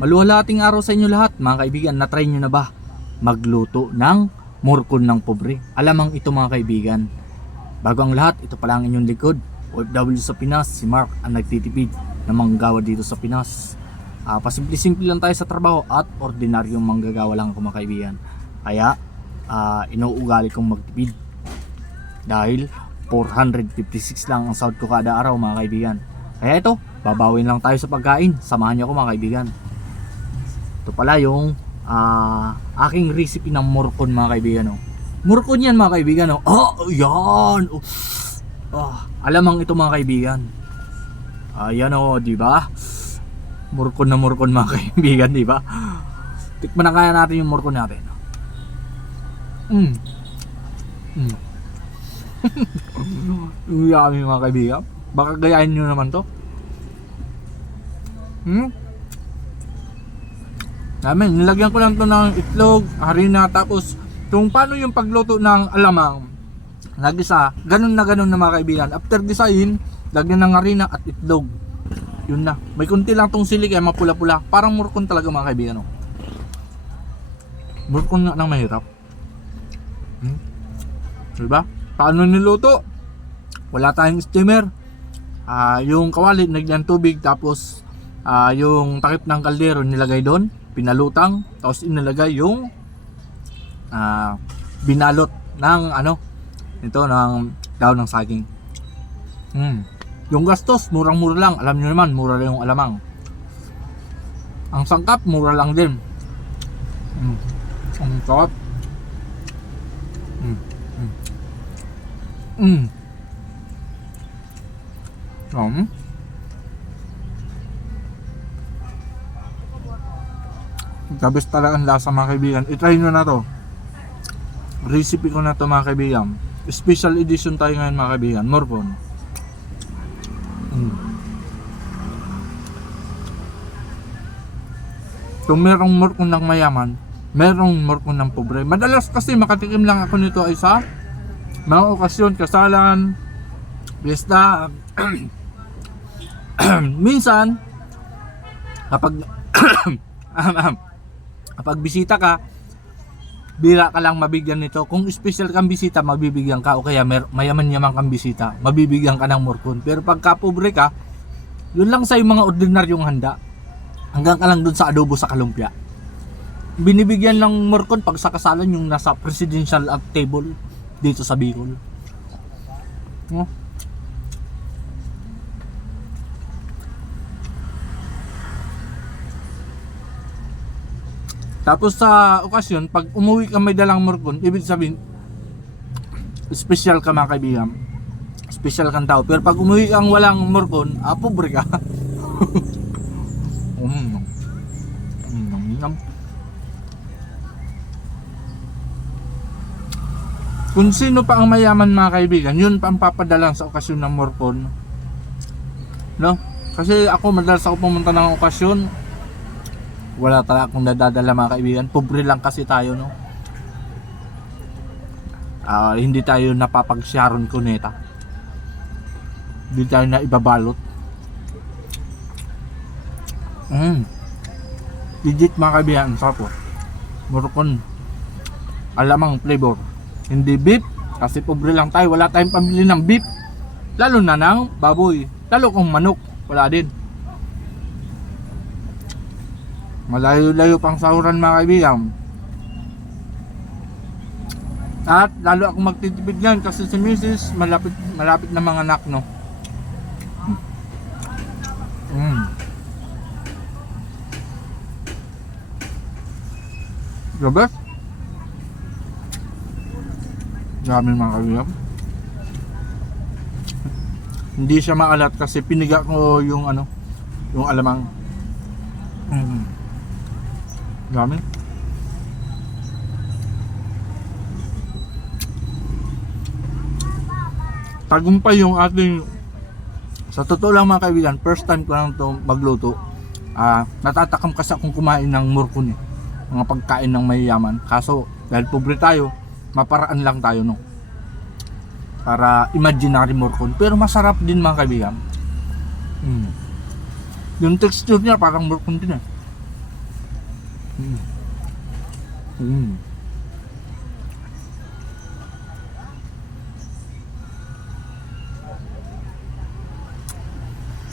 Maluwalating araw sa inyo lahat mga kaibigan. Na-try nyo na ba magluto ng murkon ng pobre? Alamang ito mga kaibigan. Bago ang lahat, ito pala ang inyong likod, OFW sa Pinas, si Mark ang nagtitipid ng manggagawa dito sa Pinas. Pasimple-simple lang tayo sa trabaho at ordinaryong manggagawa lang ako mga kaibigan. Kaya inuugali kong magtipid dahil 456 lang ang sahod ko kada araw mga kaibigan. Kaya ito, babawin lang tayo sa pagkain. Samahan niyo ako mga kaibigan. Ito pala yung aking recipe ng murkon mga kaibigan. Murkon yan mga kaibigan. Yan. Alamang ito mga kaibigan. Ayan di ba? Murkon na murkon mga kaibigan, di ba? Tikman na kaya natin yung murkon natin. Yummy mga kaibigan. Baka gayahin nyo naman to. Nilagyan ko lang to ng itlog, harina, tapos kung paano yung pagluto ng alamang, nagisa, ganun na mga kaibigan. After gisahin, lagyan ng harina at itlog. Yun na. May kunti lang tong sili kaya mapula-pula. Parang murkon talaga mga kaibigan. Murkon nga nang mahirap. Diba? Paano niluto? Wala tayong steamer. Yung kawali nagyan tubig, tapos yung takip ng kaldero nilagay doon, pinalutang, tapos inilagay yung binalot ng ito ng daon ng saging. Yung gastos murang-mura lang, alam niyo naman, mura lang yung alamang. Ang sangkap mura lang din. Ang sarap. Gabis talaga ang lasa mga kaibigan. I-try nyo na to. Recipe ko na to mga kaibigan. Special edition tayo ngayon mga kaibigan. Murkon. Kung merong murkon ng mayaman, merong murkon ng pobre. Madalas kasi makatikim lang ako nito ay sa mga okasyon, kasalan, piyesta. Minsan kapag kapag bisita ka, bira ka lang mabigyan nito. Kung special kang bisita, mabibigyan ka, o kaya mayaman-yaman kang bisita, mabibigyan ka ng murkon. Pero pagka pobre ka, yun lang sa yung mga ordinaryong handa, hanggang ka lang dun sa adobo sa kalumpia. Binibigyan ng murkon pag sa kasalan, yung nasa presidential at table dito sa Bicol. Tapos sa okasyon, pag umuwi ka may dalang murkon, ibig sabihin special ka mga kaibigan. Special kang tao. Pero pag umuwi kang walang murkon, pobre ka. Kung sino pa ang mayaman mga kaibigan, yun pa ang papadala sa okasyon ng murkon. No? Kasi ako madalas ako pumunta ng okasyon, wala talaga akong nadadala mga kaibigan. Pobre lang kasi tayo, no? Hindi tayo napapag-Sharon Cuneta. Hindi tayo na ibabalot. Legit mga kaibigan, sarap po. Murkon. Alamang flavor. Hindi beef, kasi pobre lang tayo. Wala tayong pambili ng beef. Lalo na ng baboy. Lalo kung manok, wala din. Malayo-layo pang sahuran mga kaibigan. At lalo ako magtitipid yan kasi si Mrs. malapit na mga anak, no? Grabe. Grabe mga kaibigan. Hindi siya maalat kasi piniga ko yung yung alamang. Dami. Tagumpay yung ating, sa totoo lang mga kaibigan, first time ko lang ito magluto. Natatakam kasi akong kumain ng murkon, mga pagkain ng mayayaman. Kaso dahil pobre tayo, maparaan lang tayo, no? Para imaginary murkon, pero masarap din mga kaibigan. Yung texture niya parang murkon din . Mm.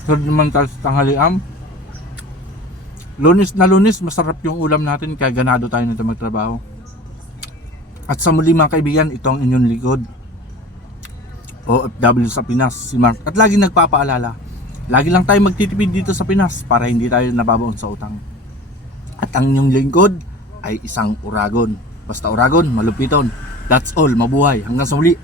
So naman tayo sa tanghalian. Lunes na Lunes, masarap yung ulam natin kaya ganado tayo nito magtrabaho. At sa muli mga kaibigan, ito ang inyong likod, OFW sa Pinas, si Mark. At lagi nagpapaalala, lagi lang tayo magtitipid dito sa Pinas para hindi tayo nababaon sa utang. At ang inyong lingkod ay isang uragon. Basta uragon, malupiton. That's all, mabuhay. Hanggang sa muli.